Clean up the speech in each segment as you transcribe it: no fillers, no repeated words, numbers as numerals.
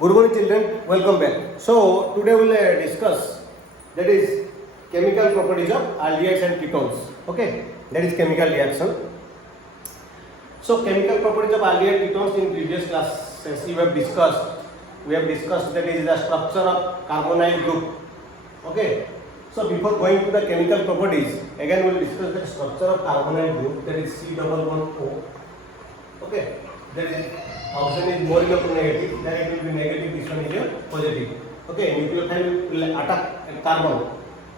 Good morning children, welcome back. So today we will discuss that is chemical properties of aldehydes and ketones. Okay, that is chemical reaction. So chemical properties of aldehyde ketones in previous classes we have discussed that is the structure of carbonyl group. Okay, so before going to the chemical properties, again we will discuss the structure of carbonyl group, that is C double bond O. Okay, that is oxygen is more electronegative, then it will be negative, this one is positive. Okay, nucleophile will attack carbon.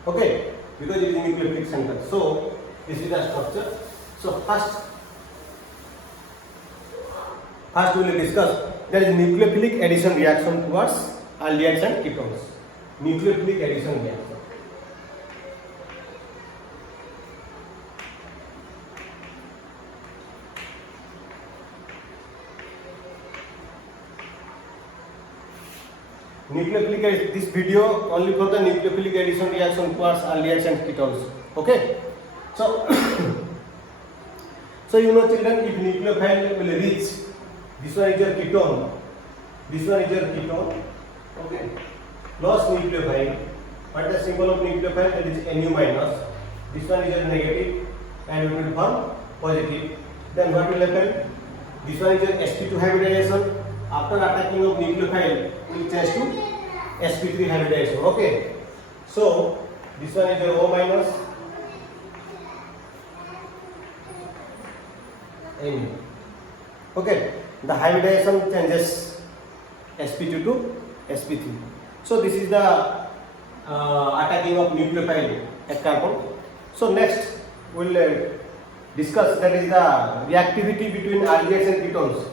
Okay, because it is nucleophilic center. So this is the structure. So first we will discuss there is nucleophilic addition reaction towards aldehydes and ketones. Nucleophilic addition reaction. Nucleophilic, this video only for the nucleophilic addition reaction towards aldehydes and ketones. Okay, so so you know children, if nucleophile will reach, this one is your ketone, this one is your ketone. Okay, plus nucleophile, what is the symbol of nucleophile? That is Nu minus. This one is your negative and it will form positive. Then what will happen? This one is your sp2 hybridization. After attacking of nucleophile, will change to sp3 hybridization. Okay, so this one is your O minus, N. Okay, the hybridization changes sp2 to sp3. So this is the attacking of nucleophile at carbon. So next we will discuss that is the reactivity between aldehydes and ketones.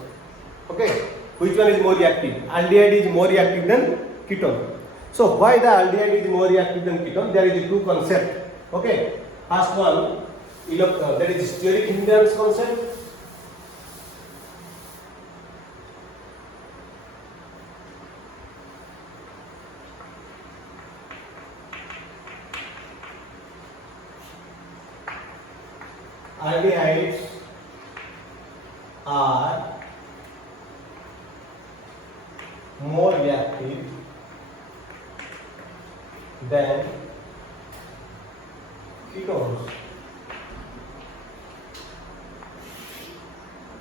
Okay, which one is more reactive? Aldehyde is more reactive than ketone. So why the aldehyde is more reactive than ketone? There is two concepts. Okay, first one, that is steric hindrance concept. Aldehydes are more reactive than ketones.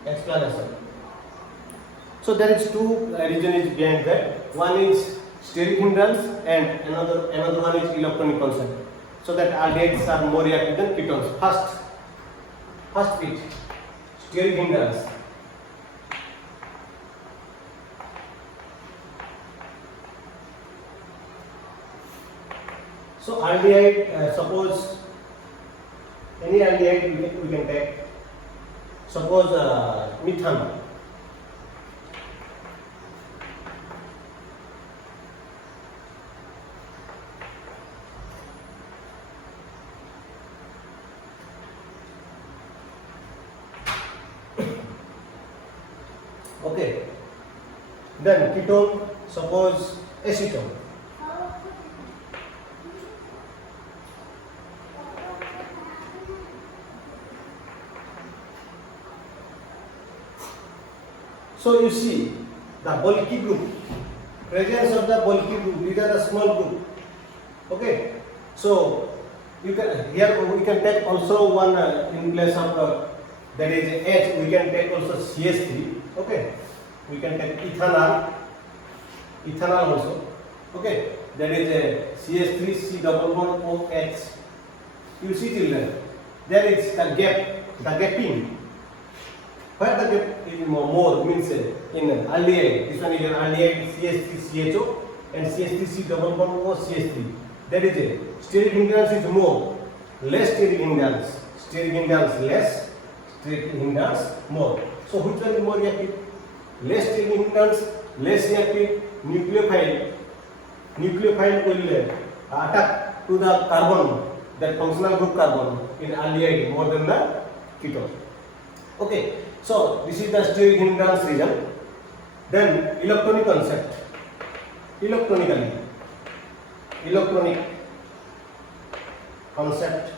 Explanation. So there is two reasons behind that. One is steric hindrance and another one is electronic concept. So that aldehydes are more reactive than ketones. First bit, steric hindrance. So aldehyde, suppose any aldehyde we can take. Suppose methane. Okay. Then ketone, suppose acetone. So you see the bulky group, presence of the bulky group, these are the small group. Okay, so you can here we can take also one in place of that is H, we can take also CH3. Okay, we can take ethanol also. Okay, that is a CH3 C double bond OH. You see children, there is the gapping. Where the gap is more means in aldehyde, this one is an aldehyde CH3CHO and CH3C double bond O CH3. That is a steric hindrance is more, less steric hindrance less, steric hindrance more. So which one is more reactive? Less steric hindrance, less reactive. Nucleophile will attack to the carbon, that functional group carbon in aldehyde more than the ketone. Okay. So this is the steric hindrance region. Then electronic concept. Electronic concept.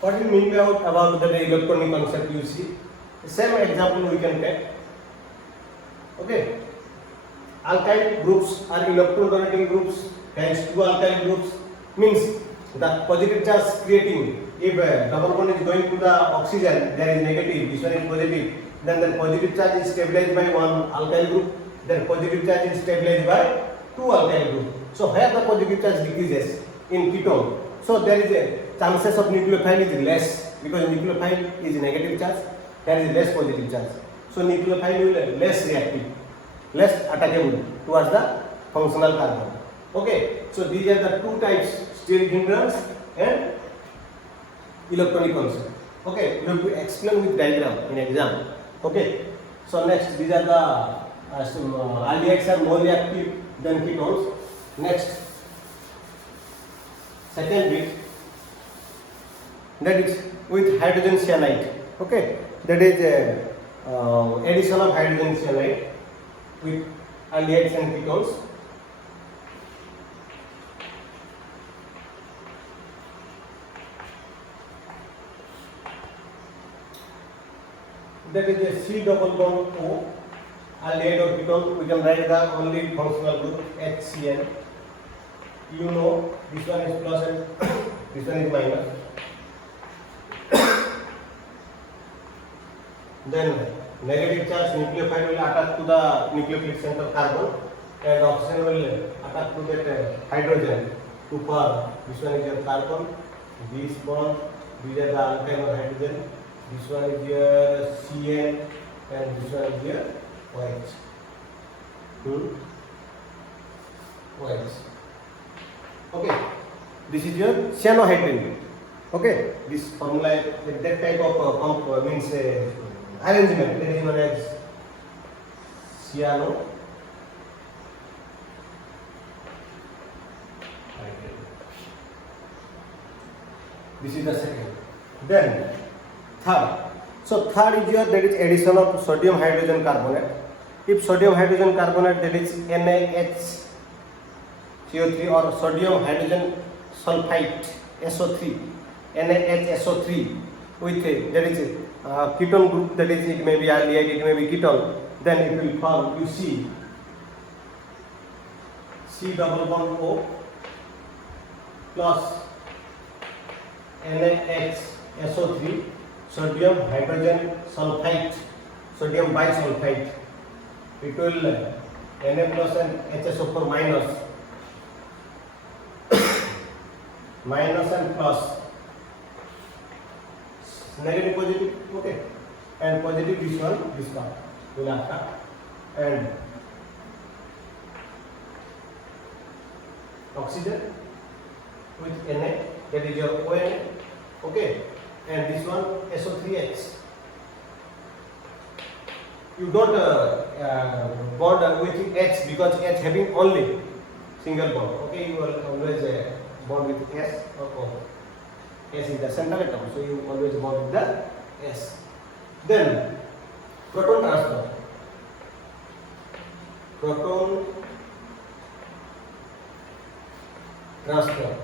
What do you mean about the electronic concept you see? Same example we can take. Okay. Alkyl groups are electron donating groups. Hence, two alkyl groups means the positive charge creating. If double bond is going to the oxygen, there is negative. This one is positive. Then the positive charge is stabilized by one alkyl group. Then positive charge is stabilized by two alkyl group. So here the positive charge decreases in ketone. So there is a chances of nucleophile is less because nucleophile is negative charge. There is less positive charge. So nucleophile will be less reactive, less attackable towards the functional carbon. Okay. So these are the two types: steric hindrance and electronic constant. Okay. You have to explain with diagram in exam. Okay. So next, these are the aldehydes are more reactive than ketones. Next, second bit, that is with hydrogen cyanide. Okay, that is addition of hydrogen cyanide with aldehydes and ketones. That is a C double bond O, aldehyde or ketone. We can write the only functional group HCN. You know, this one is plus and this one is minus. Then negative charge nucleophile will attack to the nucleophilic center carbon, and oxygen will attack to that hydrogen to form. This one is your carbon, this bond, these are the alkyne or hydrogen. This one is your CN and this one is your OH. OH. Okay, this is your cyanohydrin. Okay, this formula, that type of means arrangement, that is known as cyanohydrin. This is the second. Then third. So third is your, that is addition of sodium hydrogen carbonate. If sodium hydrogen carbonate, that is NaHCO3 or sodium hydrogen sulfite SO3, NaHSO3 with that is ketone group, that is it may be aldehyde, it may be ketone, then it will form, you see, C double bond O plus NaHSO3 sodium hydrogen sulfite, sodium bisulfite. It will Na plus and HSO4 minus, minus and plus, negative positive, okay, and positive this one will attack, and oxygen with Na, that is your ONA, okay, and this one SO3H. You don't bond with H because H having only single bond. Okay, you will always bond with S or O. S is the center atom, so you always bond with the S. Then proton transfer. Proton transfer.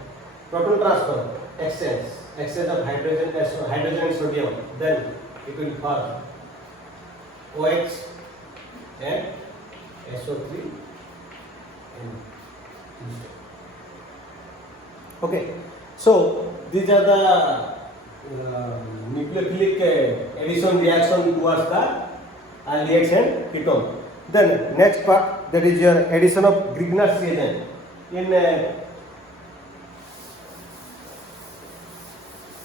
Exchange of hydrogen and sodium. Then it will form OH and SO3 and okay. So these are the nucleophilic addition reaction towards the aldehydes and ketone. Then next part, that is your addition of Grignard's reagent in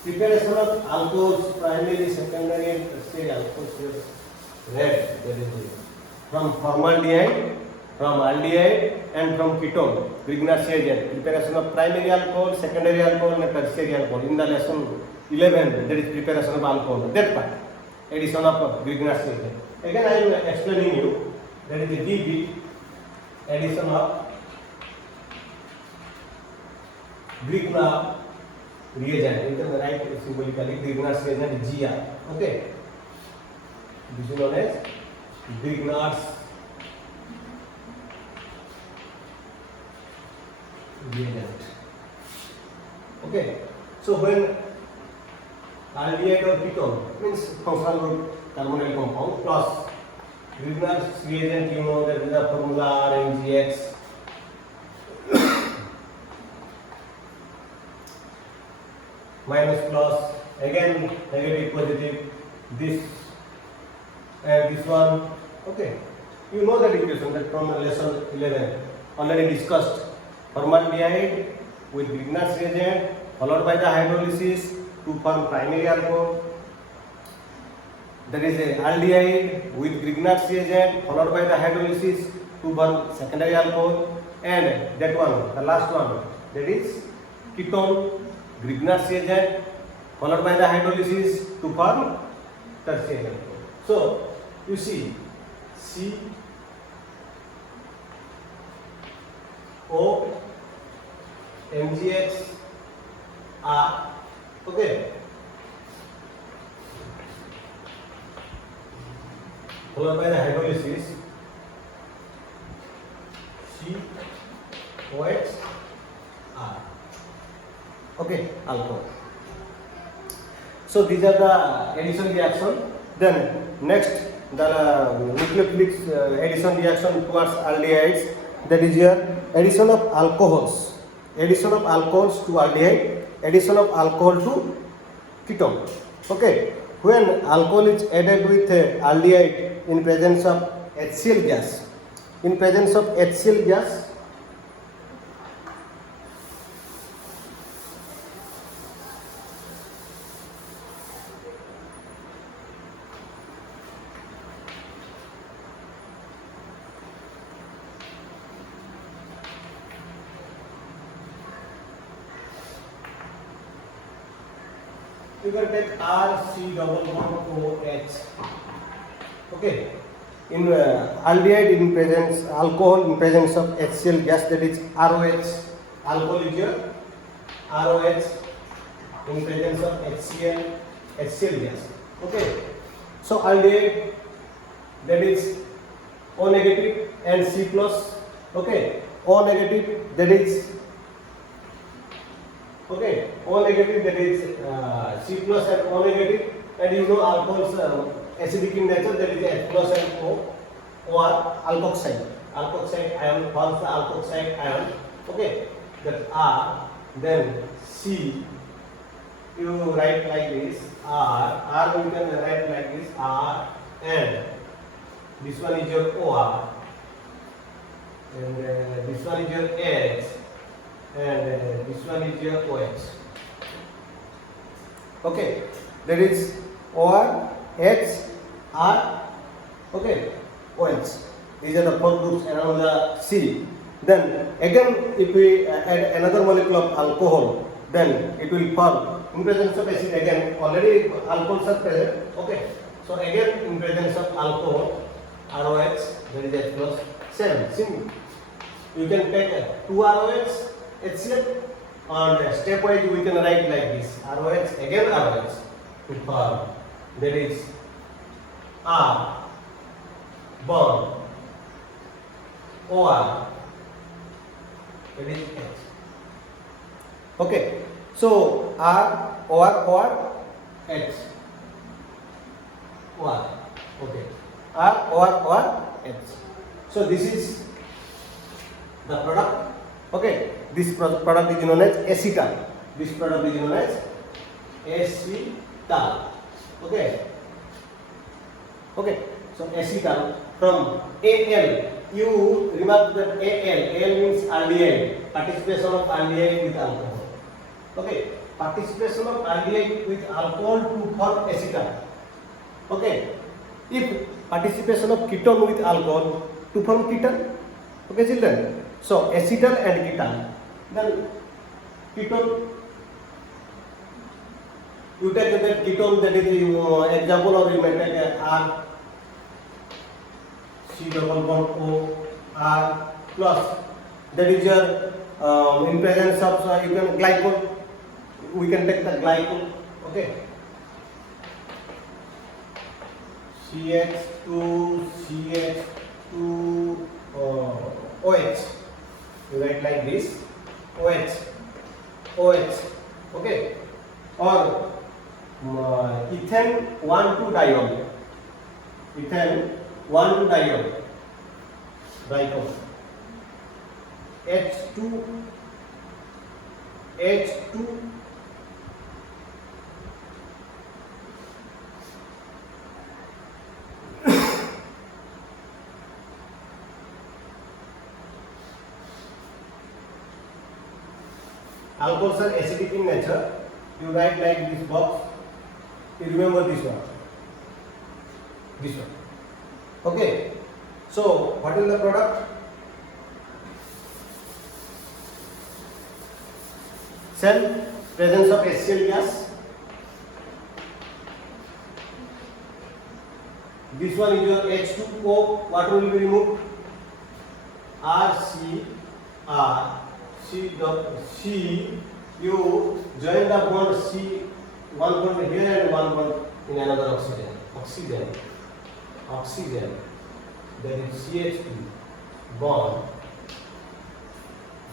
preparation of alcohols, primary, secondary, and tertiary alcohols. Red, that is from formaldehyde, from aldehyde, and from ketone. Grignard's reagent, preparation of primary alcohol, secondary alcohol, and tertiary alcohol. In the lesson 11, that is preparation of alcohol. That part, addition of Grignard's reagent. Again, I am explaining you. That is the D bit, addition of Grignard reagent. You can write symbolically Grignard's reagent Gr. Okay. This is known as Grignard's reagent. Okay. So when aldehyde or ketone means functional group carbonyl compound plus Grignard's reagent, you know that is the formula RMGX. Minus plus, again negative positive, this and this one. Okay, you know that equation that from lesson 11 already discussed. Formaldehyde with Grignard's reagent followed by the hydrolysis to form primary alcohol. There is a aldehyde with Grignard's reagent followed by the hydrolysis to form secondary alcohol, and that one, the last one, that is ketone, Grignard's reagent followed by the hydrolysis to form tertiary alcohol. So you see C O MgX R, okay, followed by the hydrolysis COH R, okay, alcohol. So these are the addition reaction. Then next the nucleophilic addition reaction towards aldehydes, that is here addition of alcohols to aldehyde, addition of alcohol to ketone. Okay, when alcohol is added with aldehyde in presence of HCl gas, you can take RC double bond OH. Okay, in aldehyde in presence, alcohol in presence of HCl gas, that is ROH. Alcohol is your ROH in presence of HCl gas. Okay, so aldehyde, that is O negative and C plus. Okay, O negative, that is okay, O negative, that is C plus and O negative, and you know alcohols acidic in nature, that is H plus and O, or alkoxide ion forms the alkoxide ion. Okay, that R, then C, you write like this, R you can write like this, R, and this one is your OR, and this one is your H, and this one is your OH. Okay, there is OR, H, R, okay, OH. These are the four groups around the C. Then again, if we add another molecule of alcohol, then it will form in presence of acid. Again, already alcohols are present. Okay, so again in presence of alcohol, ROH, there is H plus. Same. You can take 2 ROH, HCl, and stepwise we can write like this: ROH, again ROH, to form, there is R bond OR, that is H. Okay, so R OR H, OR. Okay, R OR H. So this is the product. Okay, this product is known as acetal. Okay, so acetal from Al. You remark that Al means aldehyde, participation of aldehyde with alcohol. Okay, participation of aldehyde with alcohol to form acetal. Okay, if participation of ketone with alcohol to form ketone. Okay, children. So acetal and ketone. Then ketone, you take that ketone, that is the example, or you may take R, C double bond O, R plus, that is your in presence of you can glycol, we can take the glycol. Okay, CH2 OH, you write like this, OH, okay, or ethane 1,2-diol. Ethane 1,2-diol. Dicom. H2 alcohols are acidic in nature. You write like this box. You remember this one. This one. Okay. So what is the product? Cell presence of HCl gas. This one is your H2O. What will be removed? RCr. C. You join the bond C. One bond here and one bond in another oxygen. Oxygen. Then is CH2 bond.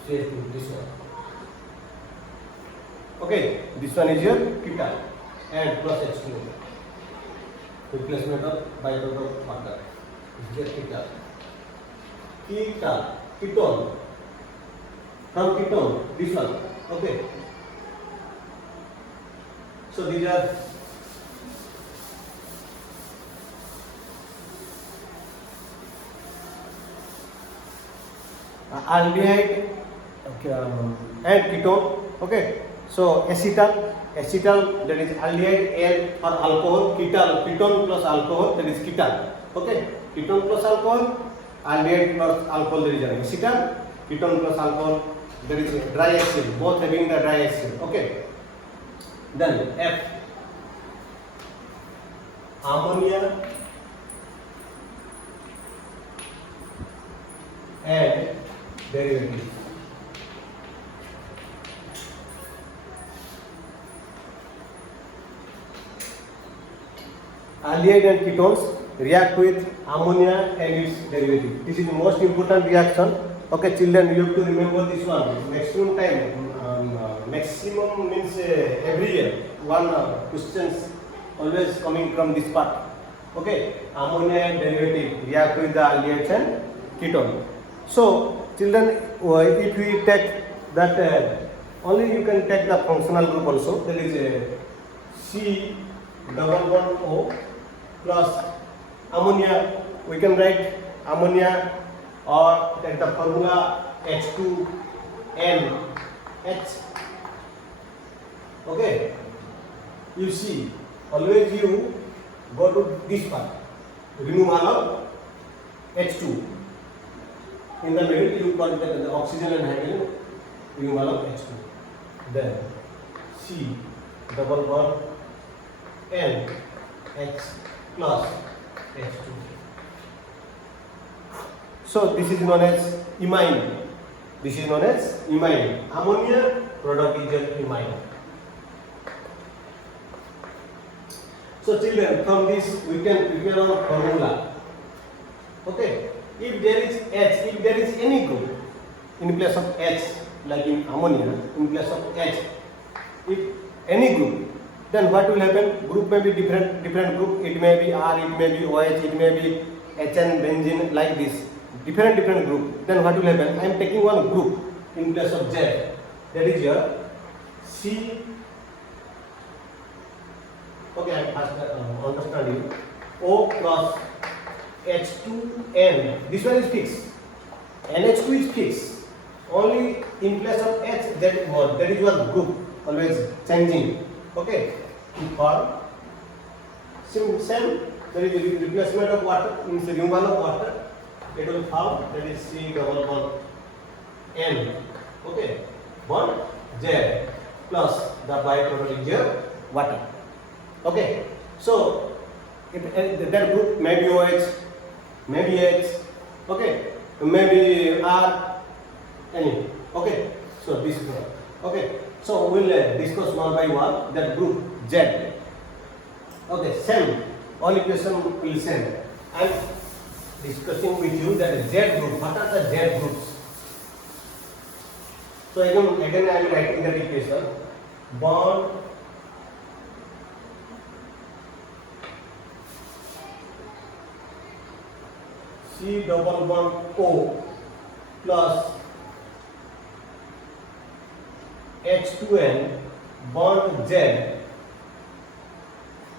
CH2. This one. Okay, this one is your ketal and plus H2O. Replacement of byproduct water. This is your ketal. Ketone. From ketone, this one. Okay. So these are aldehyde and ketone. Okay. So acetal that is aldehyde, L for alcohol, ketone plus alcohol, that is ketal. Okay, ketone plus alcohol, aldehyde plus alcohol, that is acetal, ketone plus alcohol, that is dry acyl, both having the dry acyl. Okay, then F, ammonia and derivative. Aldehyde and ketones react with ammonia and its derivative. This is the most important reaction. Okay, children, you have to remember this one. Maximum time, maximum means every year one questions always coming from this part. Okay, ammonia and derivative react with the aldehydes and ketone. So, children, if we take that, only you can take the functional group also. There is a C double bond O plus ammonia. We can write ammonia or take the formula H2NH. Okay, you see, always you go to this part, removal of H2. In the middle you got the oxygen and hydrogen, removal of H2. Then C double bond N H plus H2. So this is known as imine. Ammonia product is an imine. So children, from this we can prepare our formula. Okay, if there is H, if there is any group in place of H, like in ammonia, in place of H, if any group, then what will happen? Group may be different group. It may be R, it may be OH, it may be HN, benzene, like this. Different group. Then what will happen? I am taking one group in place of Z. That is your C. Okay, I am understanding. O plus H2N. This one is fixed. NH2 is fixed. Only in place of H, that is one group. Always changing. Okay. For same, there is a replacement of water, means removal of water. It will form, that is C double bond N. Okay. Bond Z plus the byproduct is your water. Okay. So if that group may be OH, maybe H, okay, maybe R, any. Okay. So this is okay. So we will discuss one by one that group Z. Okay, same. All equation will same. I am discussing with you that Z group. What are the Z groups? So again I am writing that equation. Bond C double bond O plus H2N bond Z,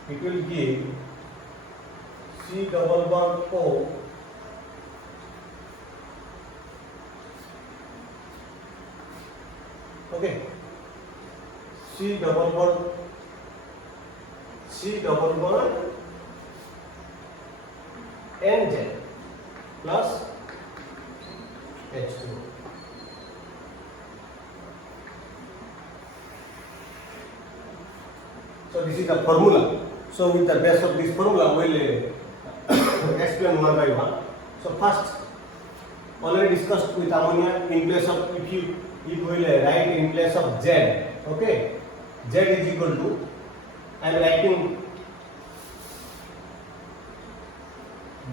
it will give C double bond O okay, C double bond NZ plus H2O. So this is the formula. So with the base of this formula, we will explain one by one. So first, already discussed with ammonia in place of if we will write in place of Z. Okay, Z is equal to, I am writing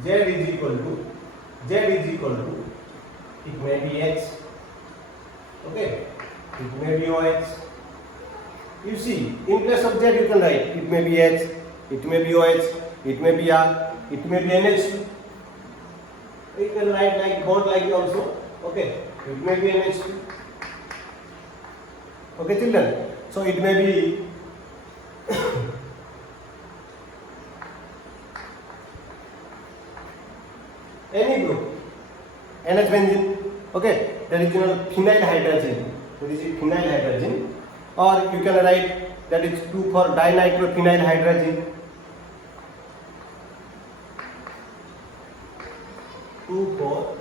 Z is equal to, it may be H, okay, it may be OH. You see, in place of Z you can write it may be H, it may be OH, it may be R, it may be NH2. You can write like bond like also, okay, it may be NH2. Okay, children. So it may be any group, NH benzene, okay, that is phenyl hydrogen. That is phenyl hydrogen. Or you can write that is 2 for dinitrophenyl hydrogen, 2 for,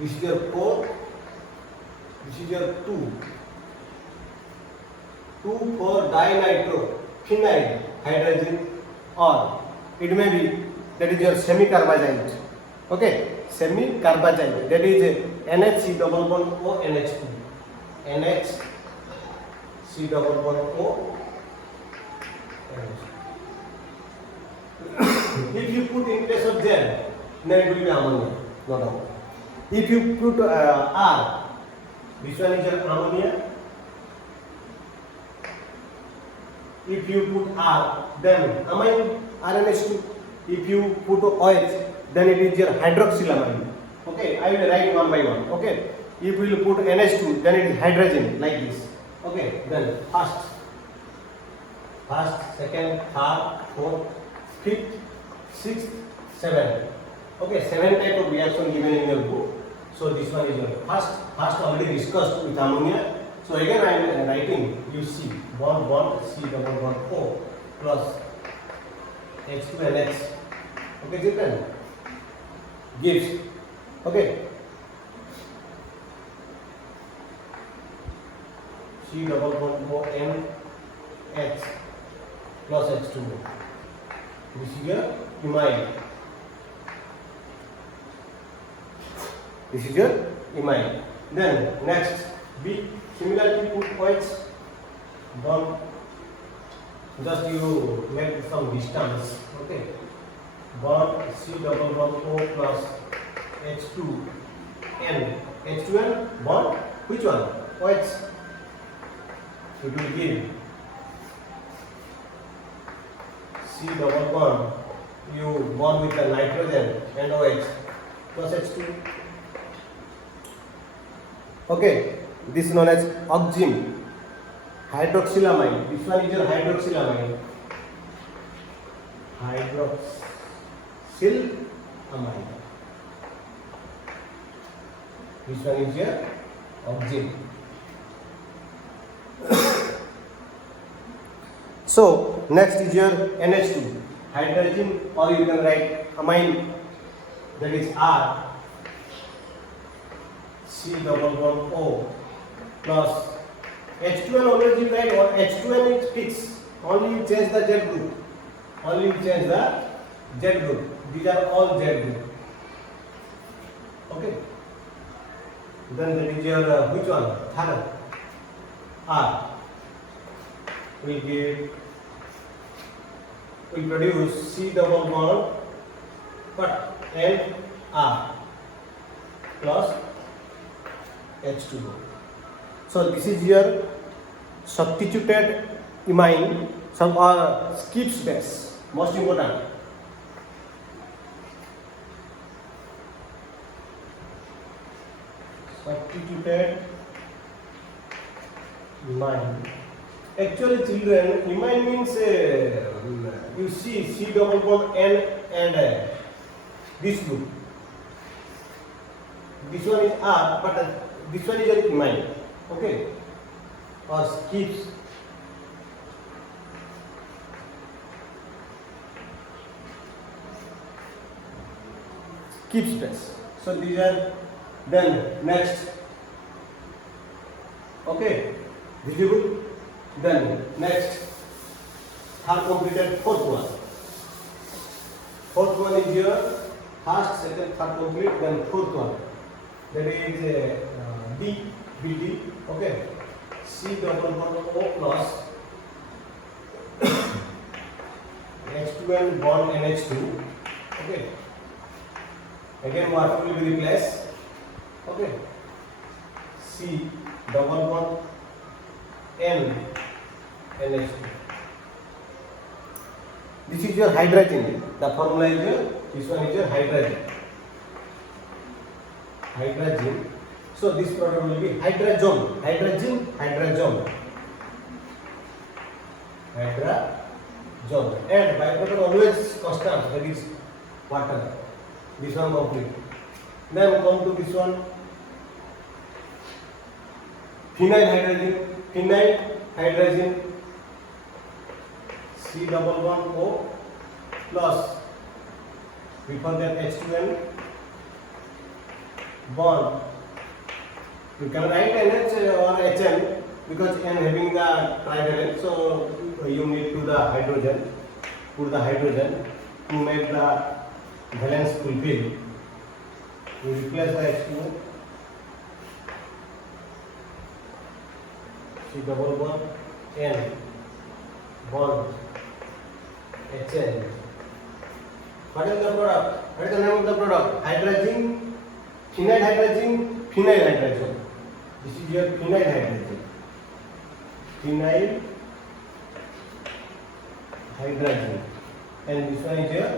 this is your 4, this is your 2 for dinitrophenyl hydrogen, or it may be that is your semi-carbazide, okay, semi-carbazide, that is NHC double bond O NH2, NHC double bond O NH2. If you put in place of Z, then it will be ammonia, no doubt. If you put R, this one is your ammonia. If you put R, then amine RNH2. If you put OH, then it is your hydroxylamine. Okay, I will write one by one. Okay, if we will put NH2, then it is hydrogen like this. Okay, then first, second, third, fourth, fifth, sixth, seventh. Okay, 7 type of reaction given in your book. So this one is your first already discussed with ammonia. So again I am writing, you see, bond C double bond O plus H2NH. Okay, children, gives, okay, C double bond O NH plus H2O. This is your imine. This is your imine. Then next, B, similarly put points. Bond, just you make some distance. Okay. Bond C double bond O plus H2N. H2N bond, which one? OH. It will give C double bond, you bond with the nitrogen and OH plus H2. Okay, this is known as oxime, hydroxylamine. This one is your hydroxylamine. Hydroxylamine. This one is your oxime. So next is your NH2, hydrogen, or you can write amine, that is R. C double bond O plus H2N always you write, or H2N is fixed. Only you change the Z group. Only you change the Z group. These are all Z group. Okay. Then that is your which one? Third. R. We produce C double bond, but N R plus H2O. So this is your substituted imine, some Skipp's base, most important. substituted imine. Actually, children, imine means you see C double bond N and this group. This one is R, but this one is an imine. Okay, or skips. Keep stress. So these are then next. Okay, visible. Then next, third completed, fourth one. Fourth one is your first, second, third complete. Then fourth one. That is D, BD. Okay, C double bond O plus H2N bond NH2. Okay. Again, what will be replaced? Okay. C double bond N NH2. This is your hydrogen. The formula is your, this one is your hydrogen. Hydrogen. So this product will be hydrazone. Hydrogen, hydrazone. Hydrazone. And byproduct always constant. That is water. This one complete. Then come to this one. Phenyl hydrogen. Phenyl hydrogen. C double bond O plus before that H2N bond. You can write NH or HN because N having the trivalent, so you need to the hydrogen, put the hydrogen to make the valence fulfill. You replace the H2O. C double bond N bond HN. What is the product? What is the name of the product? Hydrazine, phenyl hydrazine, phenyl hydrazine. This is your phenyl hydrazine. Phenyl hydrazine. And this one is your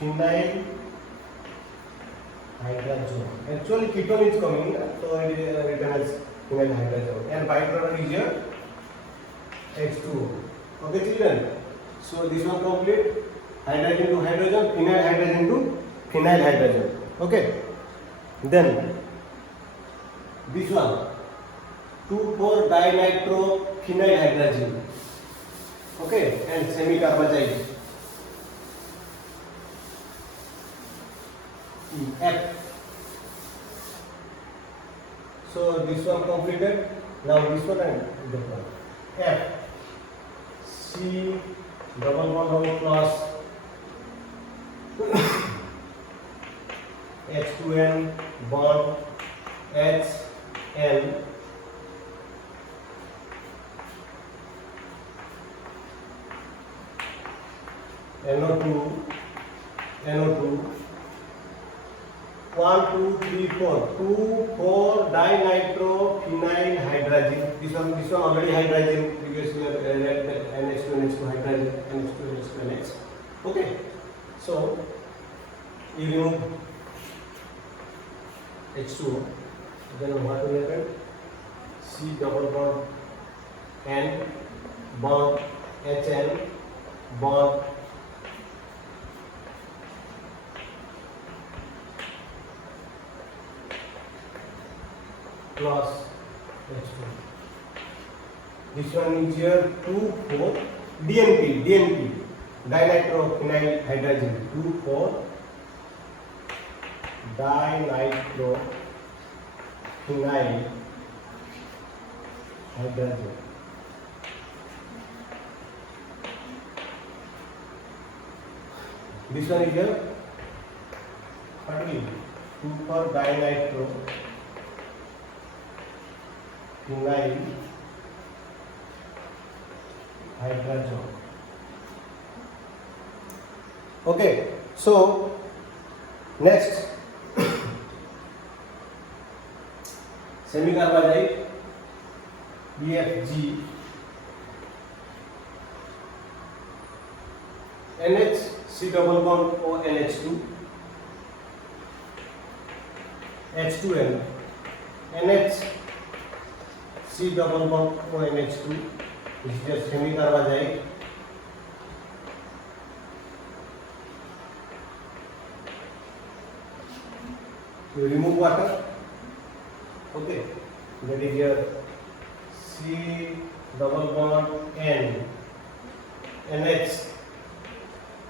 phenyl hydrazine. Actually, ketone is coming, so it is written as phenyl hydrazine. And byproduct is your H2O. Okay, children. So this one complete. Hydrogen to hydrogen, phenyl hydrogen to phenyl hydrogen. Okay. Then this one 2,4-dinitrophenyl hydrazine. Okay, and semi-carbazide. F. So this one completed. Now this one and this one. F. C double bond O plus H2N bond HN NO2 1, 2, 3, 4 2,4-dinitrophenyl hydrazine. This one already hydrazine previously NH2 NH2 hydrazine NH2 NH2 NH. Okay, so you remove H2O, then what will happen? C double bond N bond HN bond plus H2. This one is your 2,4 DNP dinitrophenyl hydrazine 2,4-dinitrophenyl hydrazine. This one is your 2,4-dinitrophenyl hydrazine. Okay, so next semi-carbazide BFG NH C double bond O NH2 H2N, NH C double bond ONH2, which is just semicarbazide. You remove water. Okay, that is here C double bond N, NH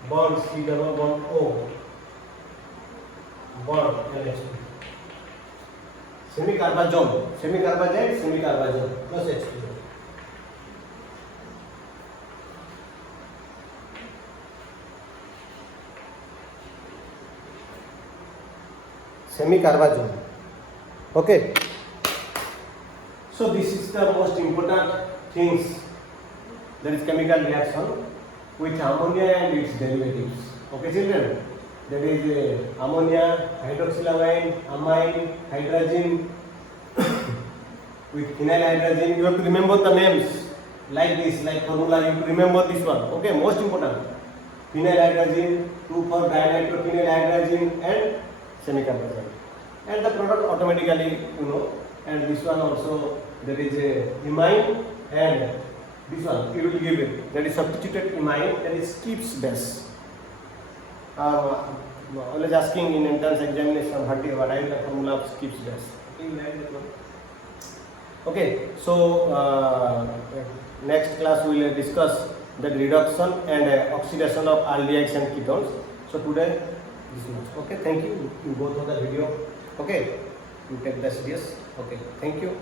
bond C double bond O, bond NH2. Semicarbazide plus H2O. Semicarbazole. Okay. So this is the most important things, that is chemical reaction with ammonia and its derivatives. Okay, children. That is ammonia, hydroxylamine, amine, hydrazine with phenyl hydrazine. You have to remember the names like this, like formula. You have to remember this one. Okay, most important. Phenyl hydrazine, 2,4-dinitrophenyl hydrazine, and semicarbazide. And the product automatically, you know. And this one also, there is a imine, and this one you will give it. That is substituted imine, that is Gibbs base. Always asking in entrance examination, what is the formula of Gibbs base? Okay, so next class we will discuss the reduction and oxidation of aldehydes and ketones. So today this much. Okay, thank you. You go through the video. Okay, you take the serious. Okay, thank you.